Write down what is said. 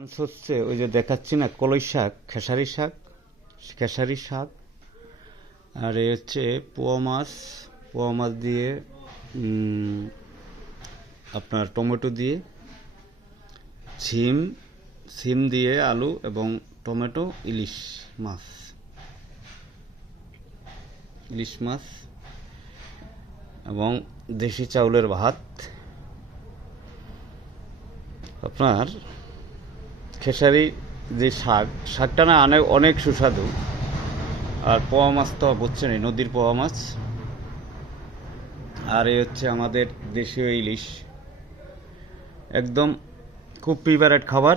Lunch হচ্ছে ওই যে দেখাচ্ছি না, কলই শাক, খেসারি শাক। আর এই হচ্ছে পোয়া মাছ দিয়ে আপনার টমেটো দিয়ে, সিম সিম দিয়ে আলু এবং টমেটো, ইলিশ মাছ এবং দেশি চাউলের ভাত। আপনার খেসারি যে শাকটা না অনেক অনেক সুস্বাদু। আর পোয়া মাছ তো বুঝছেনই, নদীর পোয়া মাছ। আর এই হচ্ছে আমাদের দেশীয় ইলিশ, একদম খুব ফেভারেট খাবার।